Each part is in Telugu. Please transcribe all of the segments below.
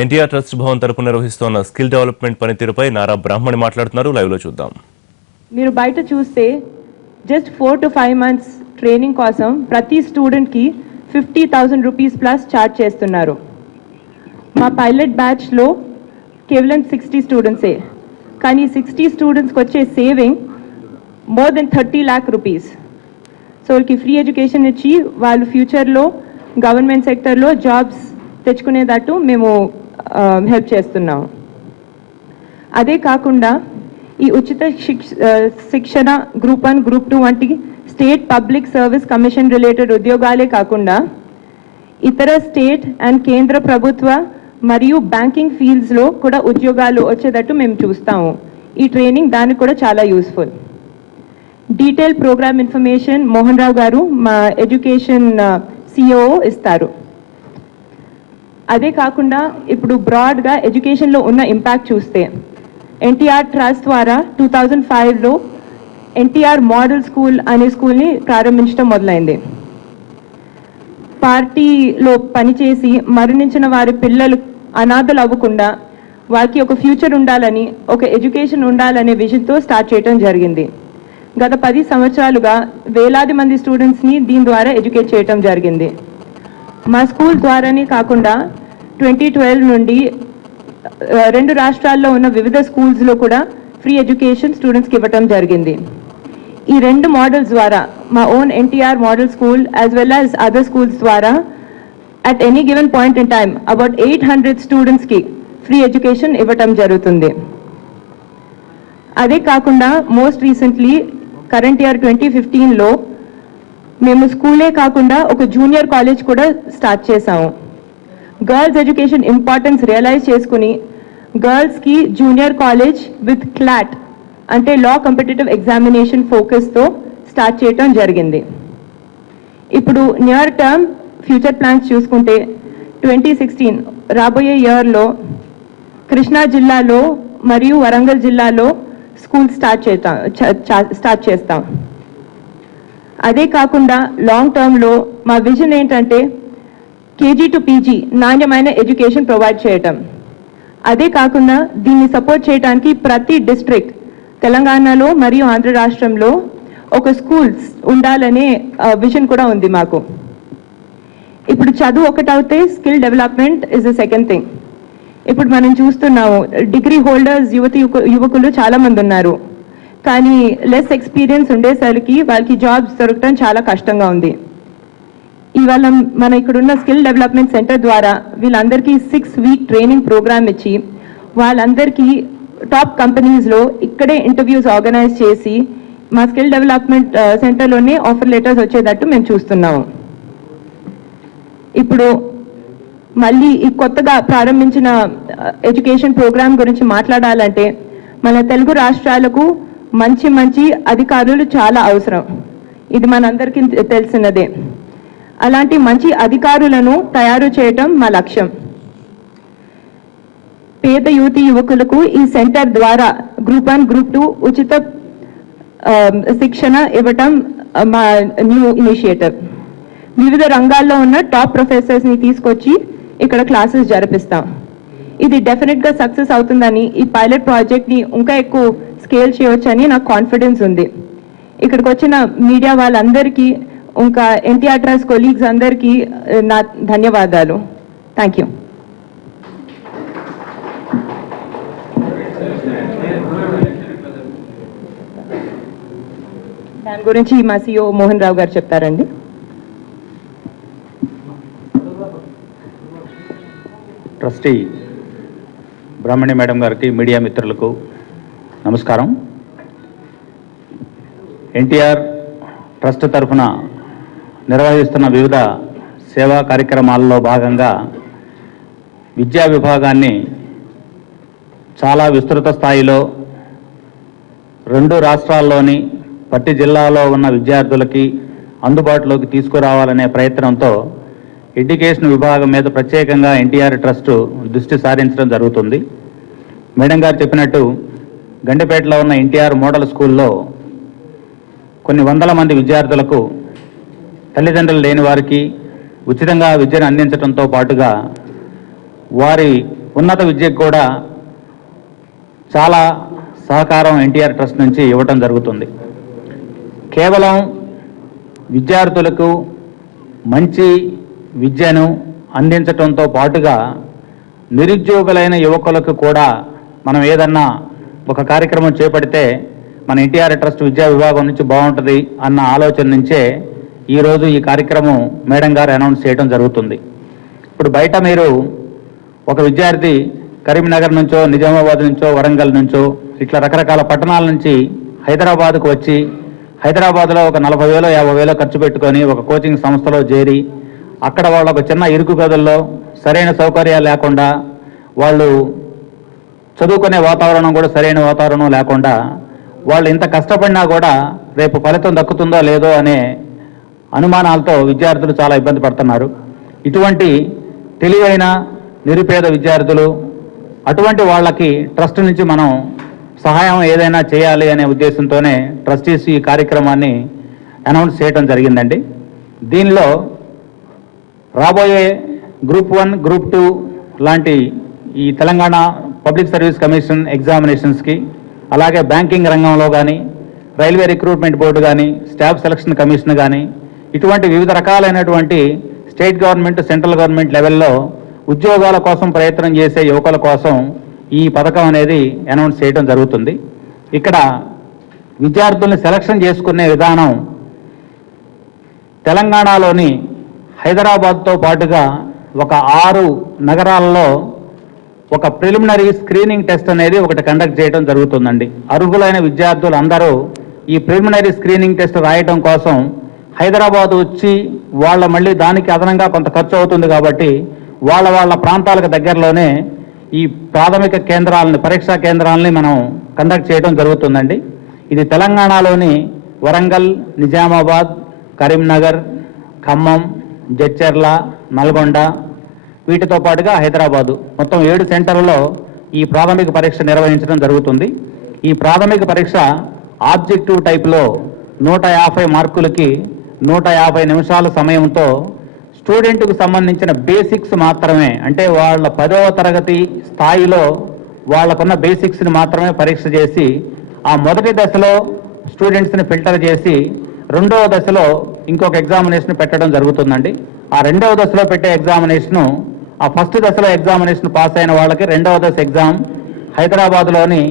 ఎన్టీఆర్ ట్రస్ట్ భవన్ తరపున నిర్వహిస్తున్న స్కిల్ డెవలప్మెంట్ పనితీరుపై నారా బ్రాహ్మణి మాట్లాడుతున్నారు. లైవ్ లో చూద్దాం. మీరు బయట చూస్తే జస్ట్ 4 to 5 months ట్రైనింగ్ కోసం ప్రతి స్టూడెంట్ కి 50,000 రూపీస్ ప్లస్ చార్జ్ చేస్తున్నారు. మా పైలట్ బ్యాచ్ లో కేవలం 60 స్టూడెంట్సే, కానీ 60 స్టూడెంట్స్కి వచ్చే saving more than 30 lakh rupees. So వాళ్ళకి ఫ్రీ ఎడ్యుకేషన్ ఇచ్చి వాళ్ళు ఫ్యూచర్లో గవర్నమెంట్ సెక్టర్లో జాబ్స్ తెచ్చుకునేటట్టు మేము హెల్ప్ చేస్తున్నాం. అదే కాకుండా ఈ ఉచిత శిక్షణ గ్రూప్ 1, గ్రూప్ 2 వంటి state public service commission related ఉద్యోగాలే కాకుండా ఇతర స్టేట్ అండ్ కేంద్ర ప్రభుత్వ మరియు బ్యాంకింగ్ ఫీల్డ్స్లో కూడా ఉద్యోగాలు వచ్చేటట్టు మేము చూస్తాము. ఈ ట్రైనింగ్ దానికి కూడా చాలా useful. Detail programme information Mohan Rao గారు మా ఎడ్యుకేషన్ సిఇఓ ఇస్తారు. అదే కాకుండా ఇప్పుడు బ్రాడ్గా ఎడ్యుకేషన్లో ఉన్న ఇంపాక్ట్ చూస్తే ఎన్టీఆర్ ట్రస్ట్ ద్వారా 2005లో ఎన్టీఆర్ మోడల్ స్కూల్ అనే స్కూల్ని ప్రారంభించడం మొదలైంది. పార్టీలో పనిచేసి మరణించిన వారి పిల్లలు అనాథలు అవ్వకుండా వారికి ఒక ఫ్యూచర్ ఉండాలని, ఒక ఎడ్యుకేషన్ ఉండాలనే విజన్తో స్టార్ట్ చేయడం జరిగింది. గత 10 సంవత్సరాలుగా వేలాది మంది స్టూడెంట్స్ని దీని ద్వారా ఎడ్యుకేట్ చేయడం జరిగింది. మా స్కూల్ ద్వారానే కాకుండా 2012 నుండి 2 రాష్ట్రాల్లో ఉన్న వివిధ స్కూల్స్లో కూడా ఫ్రీ ఎడ్యుకేషన్ స్టూడెంట్స్కి ఇవ్వటం జరిగింది. ఈ 2 మోడల్స్ ద్వారా మా own NTR model school as well as other schools ద్వారా at any given point in time about 800 స్టూడెంట్స్కి ఫ్రీ ఎడ్యుకేషన్ ఇవ్వటం జరుగుతుంది. అదే కాకుండా మోస్ట్ రీసెంట్లీ కరెంట్ ఇయర్ 2015లో మేము స్కూలే కాకుండా ఒక జూనియర్ కాలేజ్ కూడా స్టార్ట్ చేసాము. గర్ల్స్ ఎడ్యుకేషన్ ఇంపార్టెన్స్ రియలైజ్ చేసుకుని గర్ల్స్కి జూనియర్ కాలేజ్ విత్ క్లాట్ అంటే లా కాంపిటేటివ్ ఎగ్జామినేషన్ ఫోకస్తో స్టార్ట్ చేయటం జరిగింది. ఇప్పుడు నియర్ టర్మ్ ఫ్యూచర్ ప్లాన్స్ చూసుకుంటే 2016 రాబోయే ఇయర్లో కృష్ణా జిల్లాలో మరియు వరంగల్ జిల్లాలో స్కూల్ స్టార్ట్ చేస్తాం. అదే కాకుండా లాంగ్ టర్మ్లో మా విజన్ ఏంటంటే కేజీ టు పీజీ నాణ్యమైన ఎడ్యుకేషన్ ప్రొవైడ్ చేయటం. అదే కాకుండా దీన్ని సపోర్ట్ చేయడానికి ప్రతి డిస్ట్రిక్ట్ తెలంగాణలో మరియు ఆంధ్ర రాష్ట్రంలో ఒక స్కూల్స్ ఉండాలనే విజన్ కూడా ఉంది మాకు. ఇప్పుడు చదువు ఒకటవుతే skill development is the second thing. ఇప్పుడు మనం చూస్తున్నాము డిగ్రీ హోల్డర్స్ యువకులు చాలా మంది ఉన్నారు, కానీ లెస్ ఎక్స్పీరియన్స్ ఉండేసరికి వాళ్ళకి జాబ్స్ దొరకడం చాలా కష్టంగా ఉంది. ఇవాళ మన ఇక్కడున్న స్కిల్ డెవలప్మెంట్ సెంటర్ ద్వారా వీళ్ళందరికీ 6 week ట్రైనింగ్ ప్రోగ్రామ్ ఇచ్చి వాళ్ళందరికీ టాప్ కంపెనీస్లో ఇక్కడే ఇంటర్వ్యూస్ ఆర్గనైజ్ చేసి మా స్కిల్ డెవలప్మెంట్ సెంటర్లోనే ఆఫర్ లెటర్స్ వచ్చేటట్టు మేము చూస్తున్నాము. ఇప్పుడు మళ్ళీ ఈ కొత్తగా ప్రారంభించిన ఎడ్యుకేషన్ ప్రోగ్రామ్ గురించి మాట్లాడాలంటే మన తెలుగు రాష్ట్రాలకు మంచి అధికారులు చాలా అవసరం. ఇది మనందరికీ తెలిసినదే. అలాంటి మంచి అధికారులను తయారు చేయటం మా లక్ష్యం. పేద యువకులకు ఈ సెంటర్ ద్వారా గ్రూప్ 1, గ్రూప్ 2 ఉచిత శిక్షణ ఇవ్వటం మా న్యూ ఇనిషియేటివ్. వివిధ రంగాల్లో ఉన్న టాప్ ప్రొఫెసర్స్ని తీసుకొచ్చి ఇక్కడ క్లాసెస్ జరిపిస్తాం. ఇది డెఫినెట్గా సక్సెస్ అవుతుందని, ఈ పైలట్ ప్రాజెక్ట్ని ఇంకా ఎక్కువ స్కేల్ చేయవచ్చని నాకు కాన్ఫిడెన్స్ ఉంది. ఇక్కడికి వచ్చిన మీడియా వాళ్ళందరికీ ఇంకా ఎన్టీఆర్ ట్రస్ట్ కొలీగ్స్ అందరికీ నా ధన్యవాదాలు. Thank you. దాని గురించి మా సిఇఓ మోహన్ రావు గారు చెప్తారండి. ట్రస్టీ బ్రాహ్మణి మేడం గారికి, మీడియా మిత్రులకు నమస్కారం. ఎన్టీఆర్ ట్రస్ట్ తరఫున నిర్వహిస్తున్న వివిధ సేవా కార్యక్రమాల్లో భాగంగా విద్యా విభాగాన్ని చాలా విస్తృత స్థాయిలో 2 రాష్ట్రాల్లోని ప్రతి జిల్లాలో ఉన్న విద్యార్థులకి అందుబాటులోకి తీసుకురావాలనే ప్రయత్నంతో ఎడ్యుకేషన్ విభాగం మీద ప్రత్యేకంగా ఎన్టీఆర్ ట్రస్ట్ దృష్టి సారించడం జరుగుతుంది. మేడం గారు చెప్పినట్టు గండిపేటలో ఉన్న ఎన్టీఆర్ మోడల్ స్కూల్లో కొన్ని వందల మంది విద్యార్థులకు తల్లిదండ్రులు లేని వారికి ఉచితంగా విద్యను అందించడంతో పాటుగా వారి ఉన్నత విద్యకు కూడా చాలా సహకారం ఎన్టీఆర్ ట్రస్ట్ నుంచి ఇవ్వటం జరుగుతుంది. కేవలం విద్యార్థులకు మంచి విద్యను అందించటంతో పాటుగా నిరుద్యోగులైన యువకులకు కూడా మనం ఏదన్నా ఒక కార్యక్రమం చేపడితే మన ఎన్టీఆర్ ట్రస్ట్ విద్యా విభాగం నుంచి బాగుంటుంది అన్న ఆలోచన నుంచే ఈరోజు ఈ కార్యక్రమం మేడం గారు అనౌన్స్ చేయడం జరుగుతుంది. ఇప్పుడు బయట మీరు ఒక విద్యార్థి కరీంనగర్ నుంచో, నిజామాబాద్ నుంచో, వరంగల్ నుంచో ఇట్లా రకరకాల పట్టణాల నుంచి హైదరాబాద్కు వచ్చి హైదరాబాద్లో ఒక 40,000 50,000 ఖర్చు పెట్టుకొని ఒక కోచింగ్ సంస్థలో చేరి అక్కడ వాళ్ళ ఒక చిన్న ఇరుకు గదుల్లో సరైన సౌకర్యాలు లేకుండా, వాళ్ళు చదువుకునే వాతావరణం కూడా సరైన వాతావరణం లేకుండా వాళ్ళు ఇంత కష్టపడినా కూడా రేపు ఫలితం దక్కుతుందో లేదో అనే అనుమానాలతో విద్యార్థులు చాలా ఇబ్బంది పడుతున్నారు. ఇటువంటి తెలివైన నిరుపేద విద్యార్థులు, అటువంటి వాళ్ళకి ట్రస్ట్ నుంచి మనం సహాయం ఏదైనా చేయాలి అనే ఉద్దేశంతోనే ట్రస్టీస్ ఈ కార్యక్రమాన్ని అనౌన్స్ చేయడం జరిగిందండి. దీనిలో రాబోయే గ్రూప్ 1, గ్రూప్ 2 లాంటి ఈ తెలంగాణ పబ్లిక్ సర్వీస్ కమిషన్ ఎగ్జామినేషన్స్కి, అలాగే బ్యాంకింగ్ రంగంలో కానీ, రైల్వే రిక్రూట్మెంట్ బోర్డు కానీ, స్టాఫ్ సెలక్షన్ కమిషన్ కానీ, ఇటువంటి వివిధ రకాలైనటువంటి స్టేట్ గవర్నమెంట్, సెంట్రల్ గవర్నమెంట్ లెవెల్లో ఉద్యోగాల కోసం ప్రయత్నం చేసే యువకుల కోసం ఈ పథకం అనేది అనౌన్స్ చేయడం జరుగుతుంది. ఇక్కడ విద్యార్థుల్ని సెలక్షన్ చేసుకునే విధానం తెలంగాణలోని హైదరాబాద్తో పాటుగా ఒక 6 నగరాల్లో ఒక ప్రిలిమినరీ స్క్రీనింగ్ టెస్ట్ అనేది ఒకటి కండక్ట్ చేయడం జరుగుతుందండి. అర్హులైన విద్యార్థులు అందరూ ఈ ప్రిలిమినరీ స్క్రీనింగ్ టెస్ట్ రాయడం కోసం హైదరాబాద్ వచ్చి వాళ్ళ మళ్ళీ దానికి అదనంగా కొంత ఖర్చు అవుతుంది కాబట్టి వాళ్ళ ప్రాంతాలకు దగ్గరలోనే ఈ ప్రాథమిక కేంద్రాలని, పరీక్షా కేంద్రాలని మనం కండక్ట్ చేయడం జరుగుతుందండి. ఇది తెలంగాణలోని వరంగల్, నిజామాబాద్, కరీంనగర్, ఖమ్మం, జడ్చర్ల, నల్గొండ, వీటితో పాటుగా హైదరాబాదు, మొత్తం 7 సెంటర్లలో ఈ ప్రాథమిక పరీక్ష నిర్వహించడం జరుగుతుంది. ఈ ప్రాథమిక పరీక్ష ఆబ్జెక్టివ్ టైప్లో 150 మార్కులకి 150 నిమిషాల సమయంతో స్టూడెంట్కు సంబంధించిన బేసిక్స్ మాత్రమే, అంటే వాళ్ళ 10వ తరగతి స్థాయిలో వాళ్ళకున్న బేసిక్స్ని మాత్రమే పరీక్ష చేసి ఆ మొదటి దశలో స్టూడెంట్స్ని ఫిల్టర్ చేసి రెండవ దశలో ఇంకొక ఎగ్జామినేషన్ పెట్టడం జరుగుతుందండి. ఆ రెండవ దశలో పెట్టే ఎగ్జామినేషను, ఆ ఫస్ట్ దశలో ఎగ్జామినేషన్ పాస్ అయిన వాళ్ళకి రెండవ దశ ఎగ్జామ్ హైదరాబాద్లోని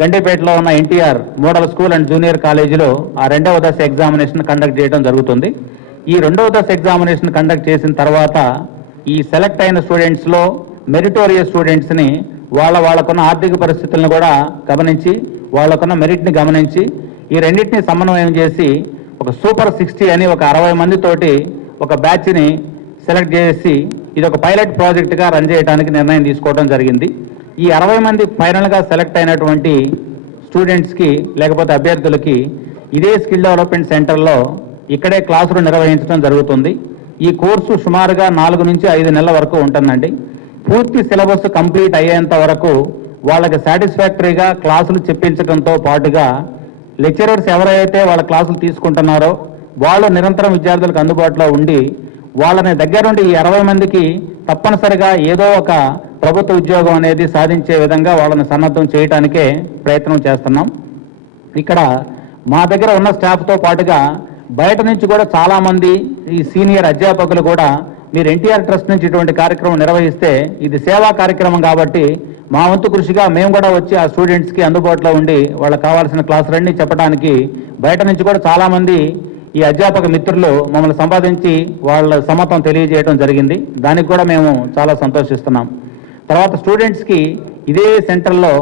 గండిపేటలో ఉన్న NTR model school and junior కాలేజీలో ఆ రెండవ దశ ఎగ్జామినేషన్ కండక్ట్ చేయడం జరుగుతుంది. ఈ రెండవ దశ ఎగ్జామినేషన్ కండక్ట్ చేసిన తర్వాత ఈ సెలెక్ట్ అయిన స్టూడెంట్స్లో మెరిటోరియస్ స్టూడెంట్స్ని వాళ్ళకున్న ఆర్థిక పరిస్థితులను కూడా గమనించి, వాళ్ళకున్న మెరిట్ని గమనించి ఈ రెండింటిని సమన్వయం చేసి ఒక సూపర్ 60 అని ఒక 60 మందితోటి ఒక బ్యాచ్ని సెలెక్ట్ చేసి ఇది ఒక పైలట్ ప్రాజెక్టుగా రన్ చేయడానికి నిర్ణయం తీసుకోవడం జరిగింది. ఈ 60 మంది ఫైనల్గా సెలెక్ట్ అయినటువంటి స్టూడెంట్స్కి లేకపోతే అభ్యర్థులకి ఇదే స్కిల్ డెవలప్మెంట్ సెంటర్లో ఇక్కడే క్లాసులు నిర్వహించడం జరుగుతుంది. ఈ కోర్సు సుమారుగా 4 నుంచి 5 నెలల వరకు ఉంటుందండి. పూర్తి సిలబస్ కంప్లీట్ అయ్యేంత వరకు వాళ్ళకి సాటిస్ఫాక్టరీగా క్లాసులు చెప్పించడంతో పాటుగా లెక్చరర్స్ ఎవరైతే వాళ్ళ క్లాసులు తీసుకుంటున్నారో వాళ్ళు నిరంతరం విద్యార్థులకు అందుబాటులో ఉండి వాళ్ళని దగ్గర నుండి ఈ 60 మందికి తప్పనిసరిగా ఏదో ఒక ప్రభుత్వ ఉద్యోగం అనేది సాధించే విధంగా వాళ్ళని సన్నద్ధం చేయడానికే ప్రయత్నం చేస్తున్నాం. ఇక్కడ మా దగ్గర ఉన్న స్టాఫ్తో పాటుగా బయట నుంచి కూడా చాలామంది ఈ సీనియర్ అధ్యాపకులు కూడా మీరు ఎన్టీఆర్ ట్రస్ట్ నుంచి ఇటువంటి కార్యక్రమం నిర్వహిస్తే ఇది సేవా కార్యక్రమం కాబట్టి మా వంతు కృషిగా మేము కూడా వచ్చి ఆ స్టూడెంట్స్కి అందుబాటులో ఉండి వాళ్ళకి కావాల్సిన క్లాసులన్నీ చెప్పడానికి బయట నుంచి కూడా చాలామంది ఈ అధ్యాపక మిత్రులు మమ్మల్ని సంపాదించి వాళ్ళ సమ్మతం తెలియజేయడం జరిగింది. దానికి కూడా మేము చాలా సంతోషిస్తున్నాం. తర్వాత స్టూడెంట్స్కి ఇదే సెంటర్లో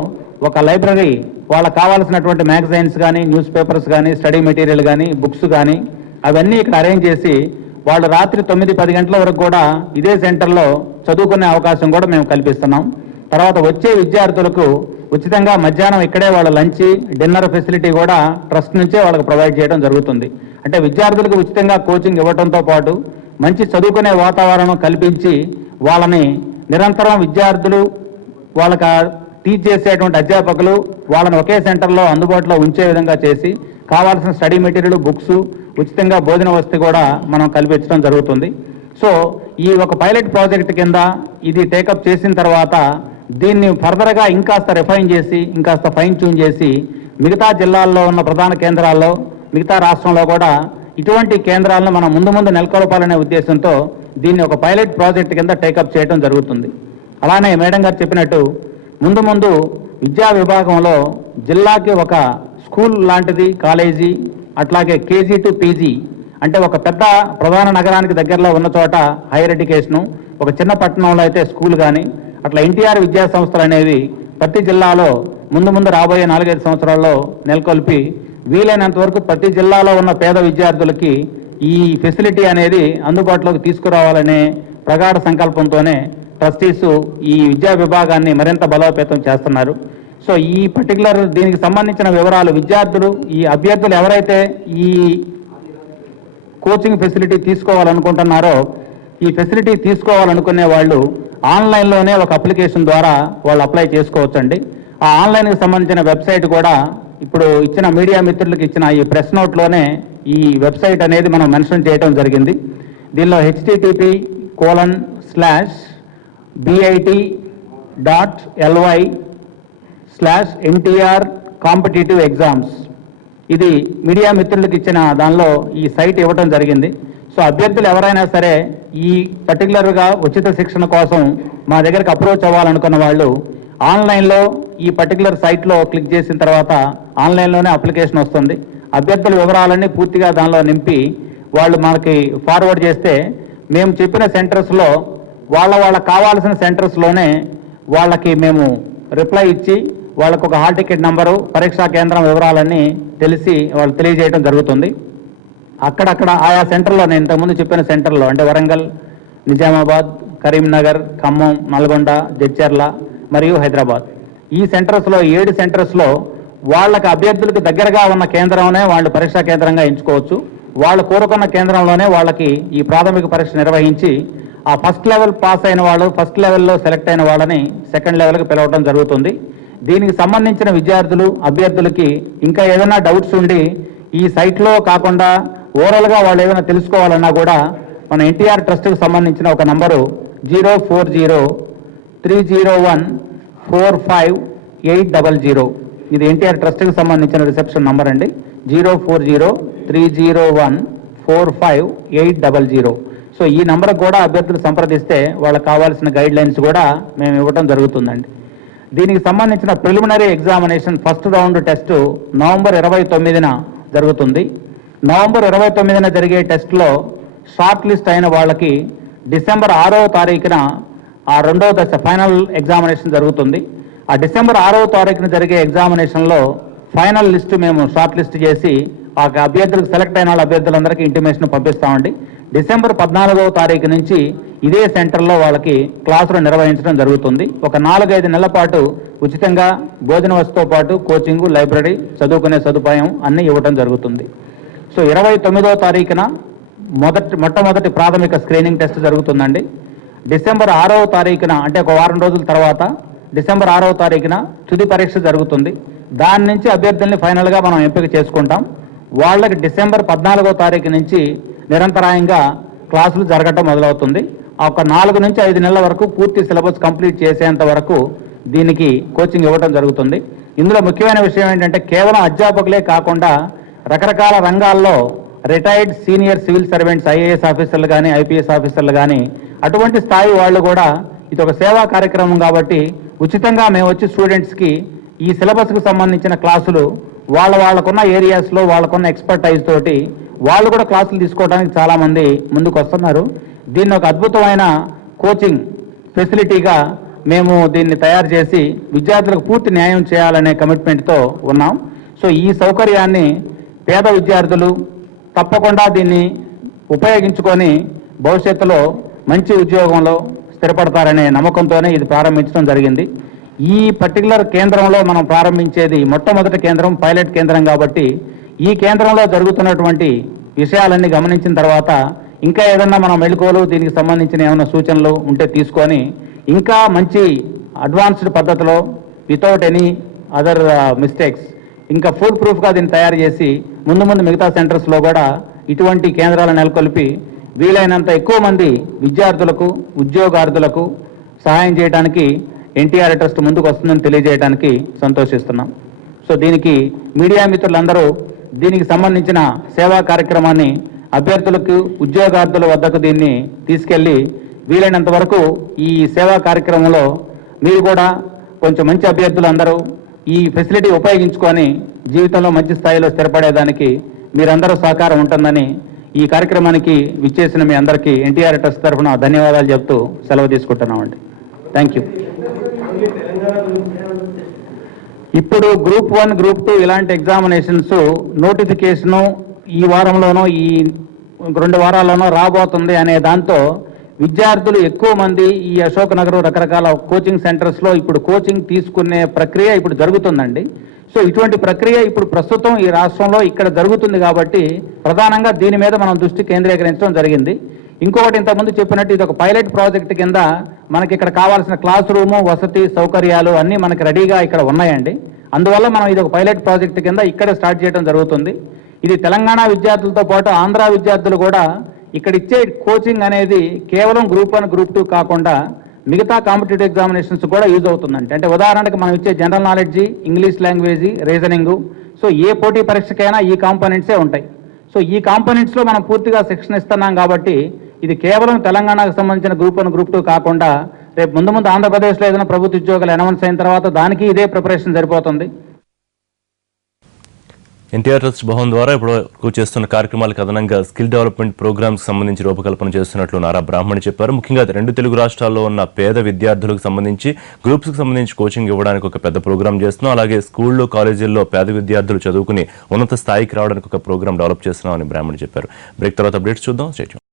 ఒక లైబ్రరీ, వాళ్ళకి కావాల్సినటువంటి మ్యాగజైన్స్ కానీ, న్యూస్ పేపర్స్ కానీ, స్టడీ మెటీరియల్ కానీ, బుక్స్ కానీ అవన్నీ ఇక్కడ అరేంజ్ చేసి వాళ్ళు రాత్రి 9-10 గంటల వరకు కూడా ఇదే సెంటర్లో చదువుకునే అవకాశం కూడా మేము కల్పిస్తున్నాం. తర్వాత వచ్చే విద్యార్థులకు ఉచితంగా మధ్యాహ్నం ఇక్కడే వాళ్ళ లంచ్, డిన్నర్ ఫెసిలిటీ కూడా ట్రస్ట్ నుంచే వాళ్ళకి ప్రొవైడ్ చేయడం జరుగుతుంది. అంటే విద్యార్థులకు ఉచితంగా కోచింగ్ ఇవ్వడంతో పాటు మంచి చదువుకునే వాతావరణం కల్పించి వాళ్ళని నిరంతరం విద్యార్థులు వాళ్ళకి టీచ్ చేసేటువంటి అధ్యాపకులు వాళ్ళని ఒకే సెంటర్లో అందుబాటులో ఉంచే విధంగా చేసి కావాల్సిన స్టడీ మెటీరియల్, బుక్స్, ఉచితంగా భోజన వసతి కూడా మనం కల్పించడం జరుగుతుంది. సో ఈ ఒక పైలట్ ప్రాజెక్ట్ కింద ఇది టేకప్ చేసిన తర్వాత దీన్ని ఫర్దర్గా ఇంకాస్త రిఫైన్ చేసి ఇంకాస్త ఫైన్ ట్యూన్ చేసి మిగతా జిల్లాల్లో ఉన్న ప్రధాన కేంద్రాల్లో మిగతా రాష్ట్రంలో కూడా ఇటువంటి కేంద్రాలను మనం ముందు నెలకొల్పాలనే ఉద్దేశంతో దీన్ని ఒక పైలట్ ప్రాజెక్ట్ కింద టేకప్ చేయడం జరుగుతుంది. అలానే మేడం గారు చెప్పినట్టు ముందు విద్యా విభాగంలో జిల్లాకి ఒక స్కూల్ లాంటిది కాలేజీ, అట్లాగే కేజీ టు పీజీ అంటే ఒక పెద్ద ప్రధాన నగరానికి దగ్గరలో ఉన్న చోట హైయర్ ఎడ్యుకేషను, ఒక చిన్న పట్టణంలో అయితే స్కూల్ కానీ అట్లా ఎన్టీఆర్ విద్యా సంస్థలు అనేవి ప్రతి జిల్లాలో ముందు రాబోయే 4-5 సంవత్సరాల్లో నెలకొల్పి వీలైనంత వరకు ప్రతి జిల్లాలో ఉన్న పేద విద్యార్థులకి ఈ ఫెసిలిటీ అనేది అందుబాటులోకి తీసుకురావాలనే ప్రగాఢ సంకల్పంతోనే ట్రస్టీస్ ఈ విద్యా విభాగాన్ని మరింత బలోపేతం చేస్తున్నారు. సో ఈ పర్టికులర్ దీనికి సంబంధించిన వివరాలు ఈ అభ్యర్థులు ఎవరైతే ఈ కోచింగ్ ఫెసిలిటీ తీసుకోవాలనుకుంటున్నారో ఈ ఫెసిలిటీ తీసుకోవాలనుకునే వాళ్ళు ఆన్లైన్లోనే ఒక అప్లికేషన్ ద్వారా వాళ్ళు అప్లై చేసుకోవచ్చండి. ఆ ఆన్లైన్కి సంబంధించిన వెబ్సైట్ కూడా ఇప్పుడు ఇచ్చిన మీడియా మిత్రులకు ఇచ్చిన ఈ ప్రెస్ నోట్లోనే ఈ వెబ్సైట్ అనేది మనం మెన్షన్ చేయడం జరిగింది. దీనిలో http://bit.ly/NTR కాంపిటేటివ్ ఎగ్జామ్స్ ఇది మీడియా మిత్రులకు ఇచ్చిన దానిలో ఈ సైట్ ఇవ్వడం జరిగింది. సో అభ్యర్థులు ఎవరైనా సరే ఈ పర్టికులర్గా ఉచిత శిక్షణ కోసం మా దగ్గరికి అప్రోచ్ అవ్వాలనుకున్న వాళ్ళు ఆన్లైన్లో ఈ పర్టికులర్ సైట్లో క్లిక్ చేసిన తర్వాత ఆన్లైన్లోనే అప్లికేషన్ వస్తుంది. అభ్యర్థుల వివరాలన్నీ పూర్తిగా దానిలో నింపి వాళ్ళు మనకి ఫార్వర్డ్ చేస్తే మేము చెప్పిన సెంటర్స్లో వాళ్ళ కావాల్సిన సెంటర్స్లోనే వాళ్ళకి మేము రిప్లై ఇచ్చి వాళ్ళకు ఒక హాల్ టికెట్ నంబరు, పరీక్షా కేంద్రం వివరాలన్నీ వాళ్ళు తెలియజేయడం జరుగుతుంది. అక్కడక్కడ ఆయా సెంటర్లో నేను ఇంతకుముందు చెప్పిన సెంటర్లో అంటే వరంగల్, నిజామాబాద్, కరీంనగర్, ఖమ్మం, నల్గొండ, జడ్చర్ల మరియు హైదరాబాద్ ఈ సెంటర్స్లో 7 సెంటర్స్లో వాళ్ళకి అభ్యర్థులకు దగ్గరగా ఉన్న కేంద్రంలోనే వాళ్ళు పరీక్షా కేంద్రంగా ఎంచుకోవచ్చు. వాళ్ళు కోరుకున్న కేంద్రంలోనే వాళ్ళకి ఈ ప్రాథమిక పరీక్ష నిర్వహించి ఆ ఫస్ట్ లెవెల్ పాస్ అయిన వాళ్ళు ఫస్ట్ లెవెల్లో సెలెక్ట్ అయిన వాళ్ళని సెకండ్ లెవెల్కి పిలవడం జరుగుతుంది. దీనికి సంబంధించిన అభ్యర్థులకి ఇంకా ఏదైనా డౌట్స్ ఉండి ఈ సైట్లో కాకుండా ఓవరాల్గా వాళ్ళు ఏదైనా తెలుసుకోవాలన్నా కూడా మన ఎన్టీఆర్ ట్రస్ట్కి సంబంధించిన ఒక నంబరు 040-301-45800 ఇది ఎన్టీఆర్ ట్రస్ట్కి సంబంధించిన రిసెప్షన్ నంబర్ అండి. 040-301-45800. సో ఈ నంబర్కి కూడా అభ్యర్థులు సంప్రదిస్తే వాళ్ళకి కావాల్సిన గైడ్ లైన్స్ కూడా మేము ఇవ్వడం జరుగుతుందండి. దీనికి సంబంధించిన preliminary examination first round test November 29న జరుగుతుంది. నవంబర్ 29న జరిగే టెస్ట్లో షార్ట్ లిస్ట్ అయిన వాళ్ళకి డిసెంబర్ 6వ తారీఖున ఆ రెండవ దశ ఫైనల్ ఎగ్జామినేషన్ జరుగుతుంది. ఆ డిసెంబర్ 6వ తారీఖున జరిగే ఎగ్జామినేషన్లో ఫైనల్ లిస్ట్ మేము షార్ట్ లిస్ట్ చేసి ఆ అభ్యర్థులకు సెలెక్ట్ అయిన వాళ్ళ అభ్యర్థులందరికీ ఇంటిమేషన్ పంపిస్తామండి. డిసెంబర్ 14వ తారీఖు నుంచి ఇదే సెంటర్లో వాళ్ళకి క్లాసులు నిర్వహించడం జరుగుతుంది. ఒక 4-5 నెలల పాటు ఉచితంగా భోజన వసతితో పాటు కోచింగు, లైబ్రరీ, చదువుకునే సదుపాయం అన్నీ ఇవ్వడం జరుగుతుంది. సో 29వ తారీఖున మొట్టమొదటి ప్రాథమిక స్క్రీనింగ్ టెస్ట్ జరుగుతుందండి. డిసెంబర్ 6వ తారీఖున అంటే ఒక వారం రోజుల తర్వాత డిసెంబర్ 6వ తారీఖున తుది పరీక్ష జరుగుతుంది. దాని నుంచి అభ్యర్థుల్ని ఫైనల్గా మనం ఎంపిక చేసుకుంటాం. వాళ్ళకి డిసెంబర్ 14వ తారీఖు నుంచి నిరంతరాయంగా క్లాసులు జరగటం మొదలవుతుంది. ఒక 4 నుంచి 5 నెలల వరకు పూర్తి సిలబస్ కంప్లీట్ చేసేంత వరకు దీనికి కోచింగ్ ఇవ్వడం జరుగుతుంది. ఇందులో ముఖ్యమైన విషయం ఏంటంటే కేవలం అధ్యాపకులే కాకుండా రకరకాల రంగాల్లో retired senior civil servants, IAS ఆఫీసర్లు కానీ ఐపీఎస్ ఆఫీసర్లు కానీ అటువంటి స్థాయి వాళ్ళు కూడా ఇది ఒక సేవా కార్యక్రమం కాబట్టి ఉచితంగా మేము వచ్చి స్టూడెంట్స్కి ఈ సిలబస్కి సంబంధించిన క్లాసులు వాళ్ళకున్న ఏరియాస్లో వాళ్ళకున్న ఎక్స్పర్టైజ్ తోటి వాళ్ళు కూడా క్లాసులు తీసుకోవడానికి చాలామంది ముందుకు వస్తున్నారు. దీన్ని ఒక అద్భుతమైన కోచింగ్ ఫెసిలిటీగా మేము దీన్ని తయారు చేసి విద్యార్థులకు పూర్తి న్యాయం చేయాలనే కమిట్మెంట్తో ఉన్నాం. సో ఈ సౌకర్యాన్ని పేద విద్యార్థులు తప్పకుండా దీన్ని ఉపయోగించుకొని భవిష్యత్తులో మంచి ఉద్యోగంలో స్థిరపడతారనే నమ్మకంతోనే ఇది ప్రారంభించడం జరిగింది. ఈ పర్టికులర్ కేంద్రంలో మనం ప్రారంభించేది మొట్టమొదటి కేంద్రం పైలట్ కేంద్రం కాబట్టి ఈ కేంద్రంలో జరుగుతున్నటువంటి విషయాలన్నీ గమనించిన తర్వాత ఇంకా ఏదన్నా మనం మెళుకువలు దీనికి సంబంధించిన ఏమైనా సూచనలు ఉంటే తీసుకొని ఇంకా మంచి అడ్వాన్స్డ్ పద్ధతిలో వితౌట్ ఎనీ అదర్ మిస్టేక్స్ ఇంకా ఫుల్ ప్రూఫ్గా దీన్ని తయారు చేసి ముందు మిగతా సెంటర్స్లో కూడా ఇటువంటి కేంద్రాలను నెలకొల్పి వీలైనంత ఎక్కువ మంది విద్యార్థులకు ఉద్యోగార్థులకు సహాయం చేయడానికి ఎన్టీఆర్ ట్రస్ట్ ముందుకు వస్తుందని తెలియజేయడానికి సంతోషిస్తున్నాం. సో దీనికి మీడియా మిత్రులందరూ దీనికి సంబంధించిన సేవా కార్యక్రమాన్ని అభ్యర్థులకు ఉద్యోగార్థుల వద్దకు దీన్ని తీసుకెళ్లి వీలైనంత వరకు ఈ సేవా కార్యక్రమంలో మీరు కూడా కొంచెం మంచి అభ్యర్థులు అందరూ ఈ ఫెసిలిటీ ఉపయోగించుకొని జీవితంలో మంచి స్థాయిలో స్థిరపడేదానికి మీరందరూ సహకారం ఉంటుందని ఈ కార్యక్రమానికి విచ్చేసిన మీ అందరికీ ఎన్టీఆర్ ట్రస్ట్ తరఫున ధన్యవాదాలు చెప్తూ సెలవు తీసుకుంటున్నామండి. Thank you. ఇప్పుడు గ్రూప్ 1, గ్రూప్ 2 ఇలాంటి ఎగ్జామినేషన్స్ నోటిఫికేషను ఈ వారంలోనో ఈ 2 వారాల్లోనో రాబోతుంది అనే దాంతో విద్యార్థులు ఎక్కువ మంది ఈ అశోక్ నగర్ రకరకాల కోచింగ్ సెంటర్స్లో ఇప్పుడు కోచింగ్ తీసుకునే ప్రక్రియ ఇప్పుడు జరుగుతుందండి. సో ఇటువంటి ప్రక్రియ ఇప్పుడు ప్రస్తుతం ఈ రాష్ట్రంలో ఇక్కడ జరుగుతుంది కాబట్టి ప్రధానంగా దీని మీద మనం దృష్టి కేంద్రీకరించడం జరిగింది. ఇంకొకటి ఇంతకుముందు చెప్పినట్టు ఇది ఒక పైలట్ ప్రాజెక్ట్ కింద మనకి ఇక్కడ కావాల్సిన క్లాస్ రూము, వసతి సౌకర్యాలు అన్నీ మనకి రెడీగా ఇక్కడ ఉన్నాయండి. అందువల్ల మనం ఇది ఒక పైలట్ ప్రాజెక్ట్ కింద ఇక్కడ స్టార్ట్ చేయడం జరుగుతుంది. ఇది తెలంగాణ విద్యార్థులతో పాటు ఆంధ్ర విద్యార్థులు కూడా ఇక్కడ ఇచ్చే కోచింగ్ అనేది కేవలం గ్రూప్ 1, గ్రూప్ 2 కాకుండా మిగతా కాంపిటేటివ్ ఎగ్జామినేషన్స్ కూడా యూజ్ అవుతుందండి. అంటే ఉదాహరణకు మనం ఇచ్చే general knowledge, English language, reasoning, so ఏ పోటీ పరీక్షకైనా ఈ కాంపోనెంట్సే ఉంటాయి. సో ఈ కాంపోనెంట్స్లో మనం పూర్తిగా శిక్షణ ఇస్తున్నాం కాబట్టి ఇది కేవలం తెలంగాణకు సంబంధించిన గ్రూప్ 1, గ్రూప్ 2 కాకుండా రేపు ముందు ఆంధ్రప్రదేశ్లో ఏదైనా ప్రభుత్వ ఉద్యోగాలు అనౌన్స్ అయిన తర్వాత దానికి ఇదే ప్రిపరేషన్ సరిపోతుంది. ఎన్టీఆర్ ట్రస్ట్ భవన్ ద్వారా ఇప్పుడు చేస్తున్న కార్యక్రమాలకు అదనంగా స్కిల్ డెవలప్మెంట్ ప్రోగ్రామ్స్ సంబంధించి రూపకల్పన చేస్తున్నట్లు నారా బ్రాహ్మణి చెప్పారు. ముఖ్యంగా 2 తెలుగు రాష్ట్రాల్లో ఉన్న పేద విద్యార్థులకు సంబంధించి గ్రూప్స్కి సంబంధించి కోచింగ్ ఇవ్వడానికి ఒక పెద్ద ప్రోగ్రామ్ చేస్తున్నాం. అలాగే స్కూళ్ళు, కాలేజీల్లో పేద విద్యార్థులు చదువుకుని ఉన్నత స్థాయికి రావడానికి ఒక ప్రోగ్రామ్ డెవలప్ చేస్తున్నామని బ్రాహ్మణి చెప్పారు. బ్రేక్ తర్వాత అప్డేట్స్ చూద్దాం. Stay tune.